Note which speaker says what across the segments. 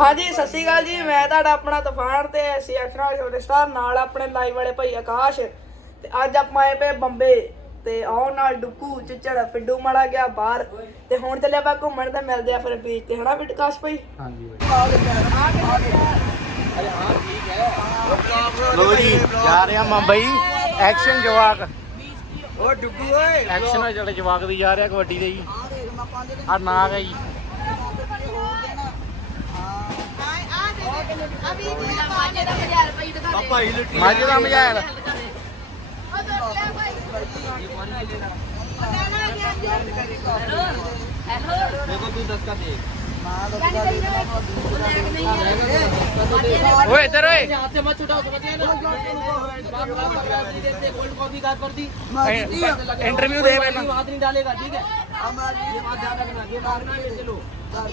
Speaker 1: ਹਾਂਜੀ ਸਤਿ ਸ਼੍ਰੀ ਅਕਾਲ ਜੀ। ਮੈਂ ਤੁਹਾਡਾ ਆਪਣਾ ਤੂਫਾਨ ਤੇ ਅਸੀਂ ਐਕਸਟਰਾ ਛੋਟੇ ਸਟਾਰ ਨਾਲ ਆਪਣੇ ਲਾਈਵ ਵਾਲੇ ਭਾਈ ਆਕਾਸ਼ ਤੇ ਅੱਜ ਆਪਾਂ ਆਏ ਪਏ ਬੰਬੇ ਤੇ ਆਉਣ ਨਾਲ ਡੁੱਕੂ ਚਿੱਚੜ ਫਿੱਡੂ ਮਾੜਾ ਗਿਆ ਬਾਹਰ ਤੇ ਹੁਣ ਚੱਲੇ ਆਪਾਂ ਘੁੰਮਣ ਤੇ ਮਿਲਦੇ ਆ ਫਿਰ ਬੀਚ ਤੇ ਹਨਾ ਵੀ ਆਕਾਸ਼ ਭਾਈ?
Speaker 2: ਹਾਂਜੀ ਲੋ ਜੀ ਜਾ ਰਹੇ ਆ ਮੁੰਬਈ ਐਕਸ਼ਨ ਜਵਾਕ।
Speaker 3: ਉਹ ਡੁੱਗੂ ਓਏ।
Speaker 2: ਐਕਸ਼ਨ ਆ ਜਿਹੜੇ ਜਵਾਕ ਦੀ ਜਾ ਰਿਹਾ ਕਬੱਡੀ ਦੇ ਜੀ। ਆ ਨਾਗ ਹੈ ਜੀ।
Speaker 3: ਭਾਈ ਲੁੱਟੀ
Speaker 2: ਮੱਝ ਦਾ ਮਜਾਇਲ
Speaker 3: ਦੇਖੋ ਤੂੰ ਦੱਸ ਕਾ ਦੇ
Speaker 2: ਓਏ ਇੱਧਰ ਓਏ
Speaker 3: हाथ से मत छुटाओ समझ गए ना बात बात कर रहा है देर से कोल्ड कॉफी गायब कर दी
Speaker 2: ਇੰਟਰਵਿਊ ਦੇ
Speaker 3: कोई
Speaker 2: ਪਹਿਲਾਂ
Speaker 3: हाथ नहीं डालेगा ठीक है ये बात ध्यान रखना ये मारना है वैसे लो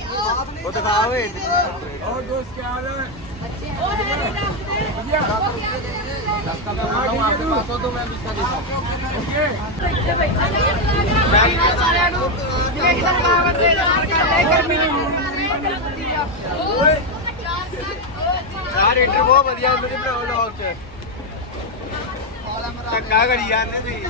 Speaker 3: वो दिखाओ और दोस्त क्या हाल है आपके पास हो तो मैं भी इसका देता ਯਾਰ ਇੰਟਰ ਬਹੁਤ ਵਧੀਆ ਮੇਰੇ ਭਰਾ ਲੋਕ ਚ ਧੱਕਾ ਕਰੀ ਜਾਂਦੇ ਸੀ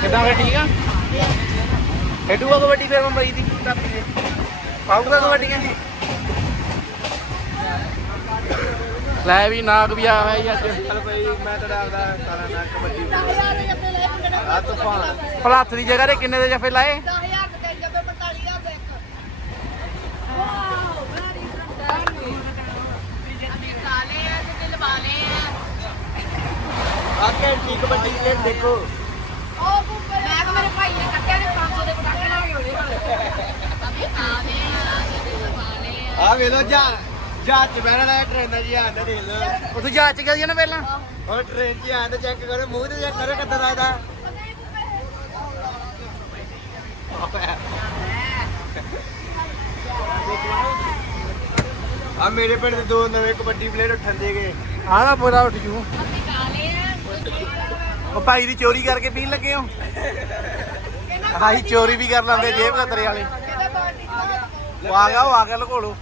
Speaker 2: ਕਿੱਦਾਂ ਫੇ ਠੀਕ ਆ? ਖੇਡੂਗਾ ਕਬੱਡੀ ਫੇਰ ਮੁੰਬਈ ਦੀ ਟਾਪੀ ਦੇ? ਪਾਊਗਾ ਕਬੱਡੀਆਂ ਜੀ ਲੈ ਵੀ ਨਾਗ ਵੀ ਆਇਆ ਹੈ ਅੱਜ।
Speaker 3: ਚਲ ਮੈਂ ਤਾਂ ਆਪਦਾ ਨਾ ਕਬੱਡੀ। ਆ ਤੂਫਾਨ।
Speaker 2: ਭਲੱਥ ਦੀ ਜਗ੍ਹਾ ਤੇ ਕਿੰਨੇ ਦੇ ਜਫੇ ਲਾਏ?
Speaker 3: ਆ ਘੰਟੀ ਕਬੱਡੀ ਦੇਖੋ। ਆ ਜਾ ਜਹਾਜ਼ ਚ ਬਹਿਣਾ ਹੈ ਟ੍ਰੇਨਾਂ ਜੀ ਆਂਦਾ ਦੇਖ ਲਓ।
Speaker 2: ਉੱਥੇ ਜਾ ਚ ਗਿਆ ਨਾ ਪਹਿਲਾਂ?
Speaker 3: ਹੁਣ ਟ੍ਰੇਨ ਚ ਆਂਦਾ ਚੈੱਕ ਕਰੋ ਮੂੰਹ ਤੇ ਚੈੱਕ ਕਰੋ ਕਿੱਦਾਂ ਦਾ ਇਹਦਾ ਆ ਮੇਰੇ ਪਿੰਡ ਦੇ ਦੋ ਨਵੇਂ ਕਬੱਡੀ ਪਲੇਅਰ ਉੱਠਣ ਦੇ ਗਏ।
Speaker 2: ਆਹ ਦਾ ਪੂਰਾ ਉੱਠ ਜੂ। ਉਹ ਭਾਈ ਦੀ ਚੋਰੀ ਕਰਕੇ ਪੀਣ ਲੱਗੇ ਹੋ? ਆਹੀ ਚੋਰੀ ਵੀ ਕਰ ਲੈਂਦੇ ਜੇਬ ਕਤਰੇ ਵਾਲੇ। ਉਹ ਆ ਗਿਆ, ਉਹ ਆ ਗਿਆ ਲਕੋ ਲੋ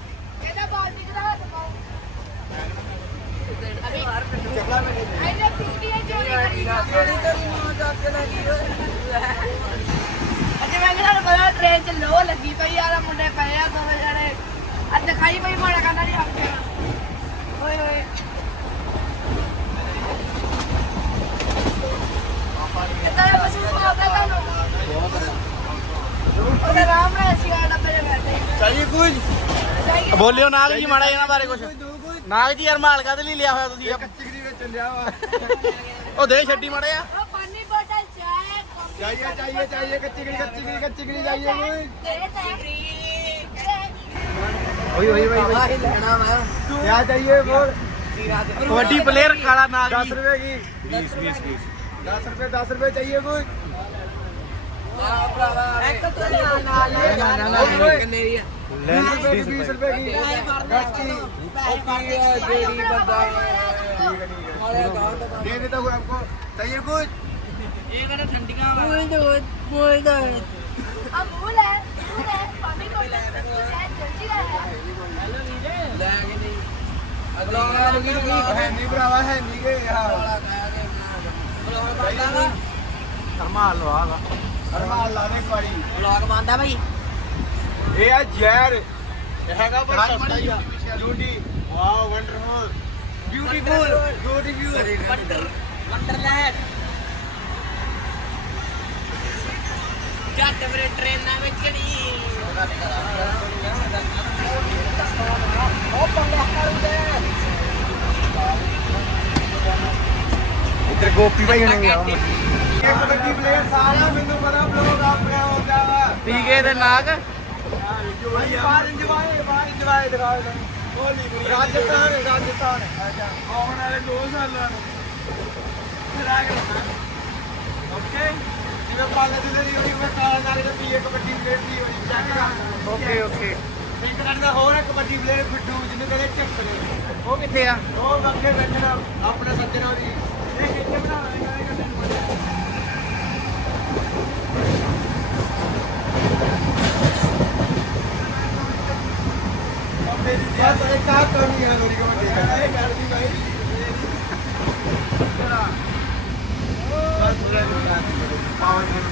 Speaker 1: ਜਿਵੇਂ ਕਿ ਤੁਹਾਨੂੰ ਪਤਾ ਟ੍ਰੇਨ 'ਚ ਲੋ ਲੱਗੀ ਪਈ ਆ ਮੁੰਡੇ ਪਏ ਆ ਦੋਵੇਂ ਜਣੇ। ਅੱਜ ਦਿਖਾਈ ਪਈ ਮਾੜਾ ਕਹਿੰਦਾ ਨਹੀਂ ਆਉਂਦੇ ਓਏ ਓਏ। ਕਿੱਦਾਂ ਦਾ ਮਹਿਸੂਸ ਕਰਦਾ ਤੁਹਾਨੂੰ ਉਹਦਾ ਆਰਾਮ ਨਾਲ ਅਸੀਂ ਆ ਡੱਬੇ ਦੇ ਬੈਠੇ
Speaker 3: ਚਾਹੀਏ ਕੁਝ
Speaker 2: ਬੋਲਿਓ ਨਾਲ ਜੀ ਮਾੜਾ ਇਹਨਾਂ ਬਾਰੇ ਕੁਝ ਨਾਗ ਜੀ ਯਾਰ ਮਾਲ ਕਾਦੇ ਲਈ ਲਿਆ ਹੋਇਆ ਤੁਸੀਂ
Speaker 3: ਇੱਕ ਚਿਗਰੀ ਵਿੱਚ ਲਿਆ ਵਾ
Speaker 2: ਉਹ ਦੇ ਛੱਡੀ ਮਾੜੇ ਆ
Speaker 1: ਪਾਣੀ ਬੋਟਲ ਚਾਹ
Speaker 3: ਚਾਹੀਏ ਚਾਹੀਏ ਚਾਹੀਏ ਕੱਚੀ ਗਰੀ ਕੱਚੀ ਗਰੀ ਕੱਚੀ ਗਰੀ ਚਾਹੀਏ ਓਏ।
Speaker 2: ਓਏ ਓਏ ਓਏ
Speaker 3: ਲੈਣਾ ਵਾ ਕਿਆ ਚਾਹੀਏ ਬੋਲ
Speaker 2: ਕਬੱਡੀ ਪਲੇਅਰ ਕਾਲਾ ਨਾਗ ਜੀ।
Speaker 3: 10 ਰੁਪਏ ਕੀ? 20 20 20 दस रुपए दस रुपए चाहिए कोई? बीस रुपए कुछ है। ਧਰਮਾਲ ਲਵਾ ਲਾ।
Speaker 2: ਧਰਮਾਲ ਲਾ
Speaker 3: ਦੇ ਕੋਈ।
Speaker 1: ਬਲੌਗ ਬੰਦਾ ਭਾਈ
Speaker 3: ਇਹ ਆ ਜ਼ਹਿਰ। ਇਹ ਹੈਗਾ ਪਰ ਸਸਤਾ ਹੀ ਆ। Beauty wow wonderful beautiful beautiful wonder
Speaker 1: wonderland ਜੱਟ ਮੇਰੇ ਟ੍ਰੇਨਾਂ ਵਿੱਚ ਚੜੀ ਉਹ ਪੰਗਾ ਕਰਦੇ।
Speaker 3: ਇੱਧਰ ਗੋਪੀ ਭਾਈ ਹੁਣੇ ਆ। ਇੱਕ ਕਬੱਡੀ ਪਲੇਅਰ ਸਾਰਾ ਮੈਨੂੰ ਪਤਾ ਬਲੌਗ ਆਪਣੇ ਹੁੰਦਾ ਵਾ।
Speaker 2: ਟੀਕੇ ਦੇ ਨਾਗ?
Speaker 3: ਬਾਹਰ ਇੰਜਵਾਏ ਬਾਹਰ ਇੰਜਵਾਏ ਦਿਖਾ ਹੋਲੀ ਰਾਜਸਥਾਨ ਰਾਜਸਥਾਨ ਆਉਣ ਵਾਲੇ 2 ਸਾਲਾਂ ਨੂੰ। ਫਿਰ ਆ ਗਿਆ ਓਕੇ? ਜਿਵੇਂ ਪਾਲੇ ਦੀ ਜਿਹੜੀ ਹੋਈ ਮੈਂ ਕਾਲ ਨਾਲ ਪੀਏ ਕਬੱਡੀ ਪਲੇਅਰ ਦੀ ਹੋਈ। Check
Speaker 2: okay okay.
Speaker 3: ਇੱਕ ਸਾਡੇ ਦਾ ਹੋਰ ਹੈ ਕਬੱਡੀ ਪਲੇਅਰ ਫਿੱਟੂ ਜਿਹਨੂੰ ਕਹਿੰਦੇ ਚੱਕਰ
Speaker 2: ਉਹ ਕਿੱਥੇ ਆ?
Speaker 3: ਉਹ ਅੱਗੇ ਬੈਠਣਾ ਆਪਣੇ ਸੱਜਣਾ ਦੀ। ਇਹ ਕਿੱਥੇ ਬਣਾਉਣਾ ਹੈ ਕਹਿੰਦੇ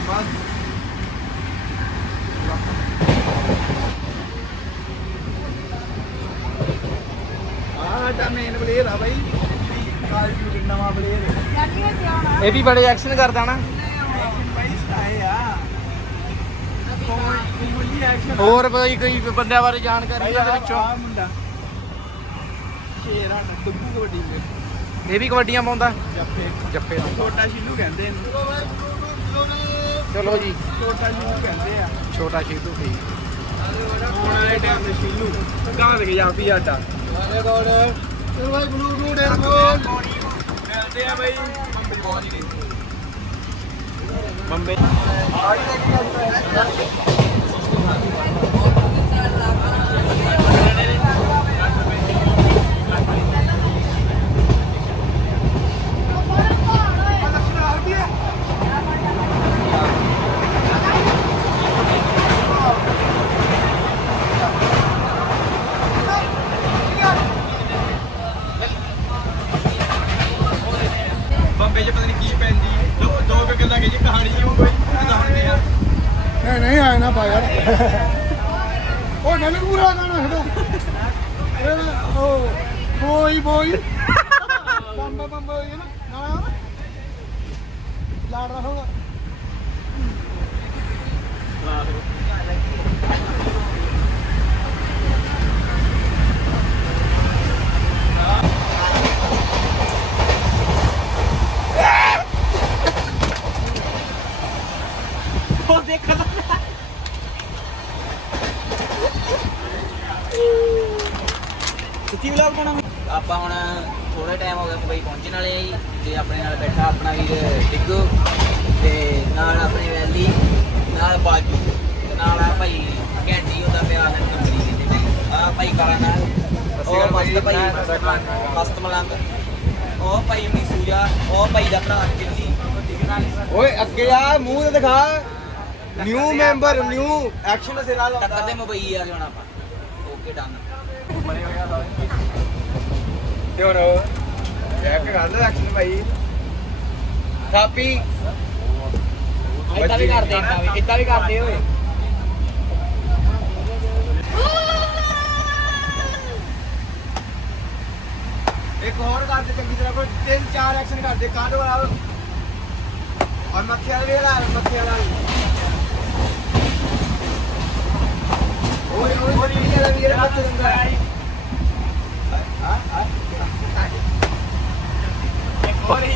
Speaker 3: ਬਸ ਇਹ ਹੈ। ਦੀ ਤਾਂ
Speaker 2: ਵੀ ਬੜੇ ਐਕਸ਼ਨ ਕਰਦਾ ਨਾ।
Speaker 3: ਬਾਈ ਸਟਾਏ ਆ ਕੋਈ ਕੋਈ ਐਕਸ਼ਨ
Speaker 2: ਹੋਰ ਕੋਈ ਕੋਈ ਬੰਦਿਆਂ ਬਾਰੇ ਜਾਣਕਾਰੀ ਇਹਦੇ ਵਿੱਚੋਂ?
Speaker 3: ਆ ਮੁੰਡਾ। ਸ਼ੇਰਾ ਡੁੱਬੂ ਕਬੱਡੀ ਵਿੱਚ
Speaker 2: ਇਹ ਵੀ ਕਬੱਡੀਆਂ ਪਾਉਂਦਾ?
Speaker 3: ਜੱਫੇ।
Speaker 2: ਜੱਫੇ ਦਾ
Speaker 3: ਛੋਟਾ ਸ਼ਿਲੂ ਕਹਿੰਦੇ ਇਹਨੂੰ।
Speaker 2: ਚਲੋ ਜੀ।
Speaker 3: ਛੋਟਾ ਸ਼ਿਲੂ ਕਹਿੰਦੇ ਆ।
Speaker 2: ਛੋਟਾ ਸ਼ੀਤੂ ਠੀਕ।
Speaker 3: ਹੁਣ ਵਾਲੇ ਟਾਈਮ ਦੇ ਸ਼ਿਲੂ। ਗਾਂ ਦੇ ਜਾ ਵੀ ਆਟਾ। ਚਲ ਭਾਈ ਬਲੂ ਬਲੂ ਡੇ ਕੋਲ ਮਿਲਦੇ ਆ ਬਾਈ। ਮੰਬੀ ਪਹੁੰਚ ਗਏ ਮੰਬੇ ਬੰਬੇ 'ਚ ਪਤਾ ਨਹੀਂ ਕੀ ਪੈਂਦੀ ਦੋ ਦੋ ਕੁ ਗੱਲਾਂ ਕਿ ਜੀ ਕਹਾਣੀ ਜੀ ਉਹ ਕੋਈ ਦੱਸਣਗੇ ਆ
Speaker 4: ਨਹੀਂ ਨਹੀਂ ਆਇਆ ਨਾ ਪਾ ਯਾਰ। ਉਹ ਨਵੇਂ ਪੂਰਾ ਗਾਣਾ ਸਾਡਾ ਉਹ, ਬੋਈ ਬੋਈ। ਬੰਬਾ ਬੰਬਾ ਇਹ ਨਾ ਨਾ। ਲਾੜ ਰਹਾ ਹੋਗਾ
Speaker 3: ਕਿੱਥੇ ਵਲੌਗ ਬਣਾ
Speaker 5: ਆਪਾਂ ਹੁਣ ਥੋੜਾ ਟਾਈਮ ਹੋ ਗਿਆ ਮੁੰਬਈ ਪਹੁੰਚਣ ਵਾਲੇ ਆ ਜੀ ਤੇ ਆਪਣੇ ਨਾਲ ਬੈਠਾ ਆਪਣਾ ਵੀਰ ਡਿੱਗੂ ਤੇ ਨਾਲ ਆਪਣੀ ਵੈਲੀ ਨਾਲ ਬਾਜੂ ਤੇ ਨਾਲ ਆ ਭਾਈ ਘੈਂਟੀ ਹੁੰਦਾ ਪਿਆ ਨੰਬਰੀ ਕਿਤੇ ਆ ਭਾਈ ਕਾਲਾ ਨਾਲ। ਉਹ ਮਸਤ ਭਾਈ। ਮਸਤ ਮਲੰਗ ਉਹ ਭਾਈ ਮੀਸੂਜਾ ਉਹ ਭਾਈ ਦਾ ਭਰਾ ਕਿੰਨੀ
Speaker 3: ਓਏ ਅੱਗੇ ਆ ਮੂੰਹ ਤੇ ਦਿਖਾ। ਨਿਊ ਮੈਂਬਰ ਨਿਊ ਐਕਸ਼ਨ ਦੇ ਨਾਲ
Speaker 5: ਟੱਕਰ ਦੇ ਮੁੰਬਈ ਆ ਹੁਣ ਆਪਾਂ। ਓਕੇ ਡਨ
Speaker 3: ਤੇ ਹੁਣ ਚੈੱਕ ਕਰ ਲੈ ਐਕਸ਼ਨ ਭਾਈ ਥਾਪੀ
Speaker 5: ਇਦਾਂ ਵੀ ਕਰਦੇ ਇਦਾਂ ਵੀ ਇਦਾਂ ਵੀ ਕਰਦੇ ਓਏ
Speaker 3: ਇੱਕ ਹੋਰ ਕਰ ਦੇ ਚੰਗੀ ਤਰ੍ਹਾਂ ਕੋਈ ਤਿੰਨ ਚਾਰ ਐਕਸ਼ਨ ਕਰ ਦੇ ਕਾਂਡ ਵਾਲਾ ਔਰ ਮੱਖੀ ਵਾਲਾ ਵੀ ਲਾ ਮੱਖੀ ਵਾਲਾ ਵੀ ਓਏ ਓਏ ਓਏ ਇਹ ਕਿਹੜਾ ਵੀਰ ਮੱਤ ਦਿੰਦਾ ਹੈ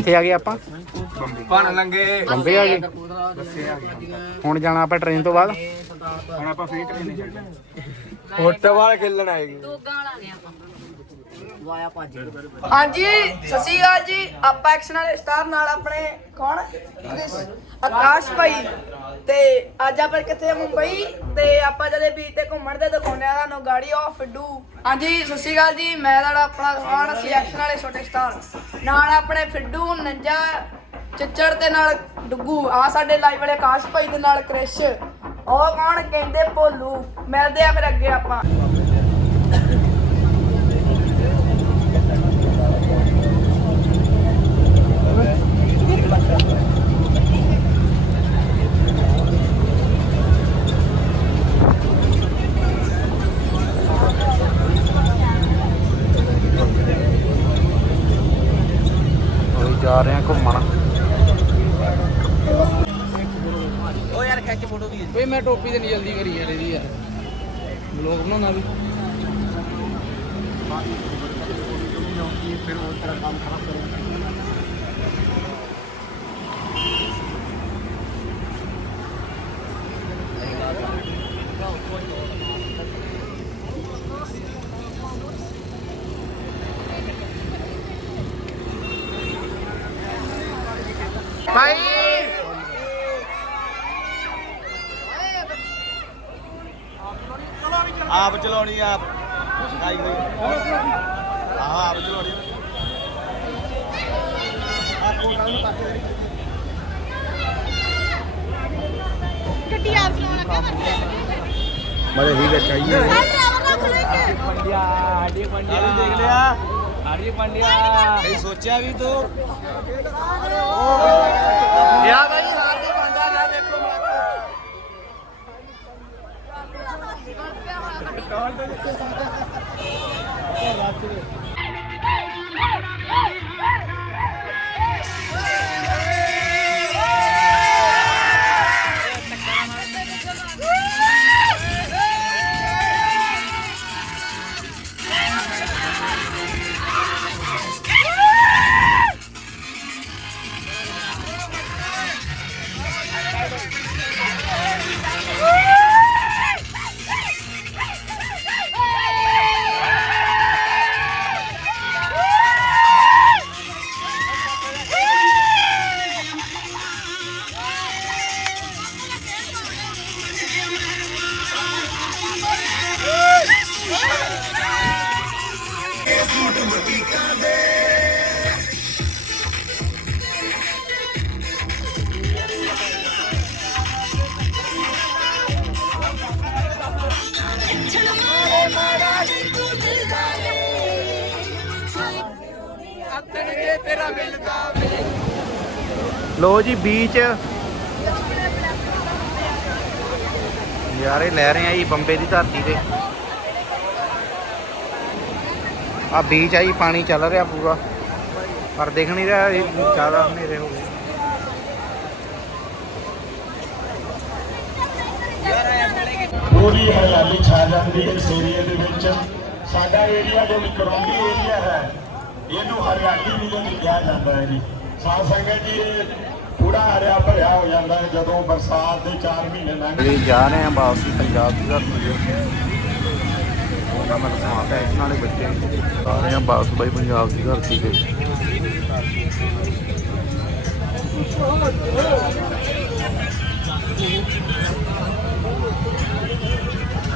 Speaker 2: ਕਿੱਥੇ ਆ ਗਏ ਆਪਾਂ?
Speaker 3: ਬਣ ਲੰਗੇ।
Speaker 2: ਬੰਬੇ ਆ ਗਏ। ਹੁਣ ਜਾਣਾ ਆਪਾਂ ਟ੍ਰੇਨ ਤੋਂ ਬਾਅਦ?
Speaker 3: ਹੁਣ ਆਪਾਂ ਫ੍ਰੀ ਟ੍ਰੇਨ ਫੁੱਟਬਾਲ ਖੇਲਣ ਆਏਗੀ
Speaker 1: ਹਾਂਜੀ, ਸਤਿ ਸ਼੍ਰੀ ਅਕਾਲ ਜੀ। ਆਪਾਂ ਐਕਸ਼ਨ ਵਾਲੇ ਸਟਾਰ ਨਾਲ ਆਪਣੇ ਕੌਣ? ਆਕਾਸ਼ ਭਾਈ। ਤੇ ਅੱਜ ਆਪਾਂ ਕਿੱਥੇ ਆ ਮੁੰਬਈ? ਤੇ ਆਪਾਂ ਜਦੇ ਬੀਚ ਤੇ ਘੁੰਮਣ ਦੇ ਦਿਖਾਉਂਦੇ ਆ ਤੁਹਾਨੂੰ ਗਾੜੀ ਆਫ ਫਿੱਡੂ ਹਾਂਜੀ, ਸਤਿ ਸ਼੍ਰੀ ਅਕਾਲ ਜੀ। ਮੈਂ ਤੁਹਾਡਾ ਆਪਣਾ ਕੌਣ? ਅਸੀਂ ਐਕਸ਼ਨ ਵਾਲੇ ਛੋਟੇ ਸਟਾਰ ਨਾਲ ਆਪਣੇ ਫਿੱਡੂ, ਨੰਜਾ, ਚੱਚੜ ਤੇ ਨਾਲ ਡੁੱਗੂ। ਆ ਸਾਡੇ ਲਾਈਵ ਵਾਲੇ ਆਕਾਸ਼ ਭਾਈ ਦੇ ਨਾਲ ਕ੍ਰਿਸ਼। ਉਹ ਕੌਣ? ਕਹਿੰਦੇ ਭੋਲੂ। ਮਿਲਦੇ ਆ ਫਿਰ ਅੱਗੇ ਆਪਾਂ।
Speaker 3: ਟੋਪੀ ਤੇ ਨਹੀਂ ਜਲਦੀ ਕਰੀ ਯਾਰ ਇਹਦੀ ਯਾਰ। ਬਲੌਗ ਬਣਾਉਣਾ ਵੀ। ਆਪ ਚਲਾਉਣੀ ਆਪ ਆਈ ਹੋਈ ਆਹ ਆਪ ਚਲਾਉਣੀ
Speaker 6: ਗੱਡੀ ਆਪ ਚਲਾਉਣ ਲੱਗਾ ਕਰਦੇ
Speaker 2: ਮਰੇ ਹੀ ਵਿੱਚ ਆਈਏ
Speaker 6: ਸਾਰੇ ਡਰਾਈਵਰ ਰੱਖ
Speaker 2: Kita 对 ਲੋ ਜੀ ਬੀਚ ਯਾਰੇ ਲੈ ਰਹੇ ਆ ਜੀ ਬੰਬੇ ਦੀ ਧਰਤੀ ਤੇ। ਆ ਬੀਚ ਆ ਜੀ ਪਾਣੀ ਚੱਲ ਰਿਹਾ ਪੂਰਾ। ਪਰ ਦਿਖ ਨਹੀਂ ਰਿਹਾ ਇਹ ਜ਼ਿਆਦਾ ਹਨੇਰੇ ਹੋ ਗਏ।
Speaker 7: ਪੂਰੀ ਹਰਿਆਲੀ ਛਾ ਜਾਂਦੀ ਹੈ ਇਸ ਏਰੀਏ ਦੇ ਵਿੱਚ। ਸਾਡਾ ਏਰੀਆ ਜੋ ਕਰੌਂਡੀ ਏਰੀਆ ਹੈ ਇਹਨੂੰ ਹਰਿਆਲੀ ਜੋ ਕਿਹਾ ਜਾਂਦਾ ਹੈ ਜੀ। ਸਾਧ ਸੰਗਤ ਜੀ ਪੂਰਾ ਹਰਿਆ ਭਰਿਆ ਹੋ ਜਾਂਦਾ ਹੈ ਜਦੋਂ ਬਰਸਾਤ ਦੇ 4 ਮਹੀਨੇ ਲੰਘ
Speaker 2: ਜਾ ਰਹੇ ਵਾਪਸ ਪੰਜਾਬ ਦੀ ਧਰਤੀ ਤੇ ਉਹਨਾਂ ਮੈਂ ਸਮਾਂ ਟੈਕਸ ਨਾਲੇ ਬੱਚੇ ਆ ਰਹੇ ਹਾਂ ਵਾਪਸ ਬਾਈ, ਪੰਜਾਬ ਦੀ ਧਰਤੀ ਤੇ।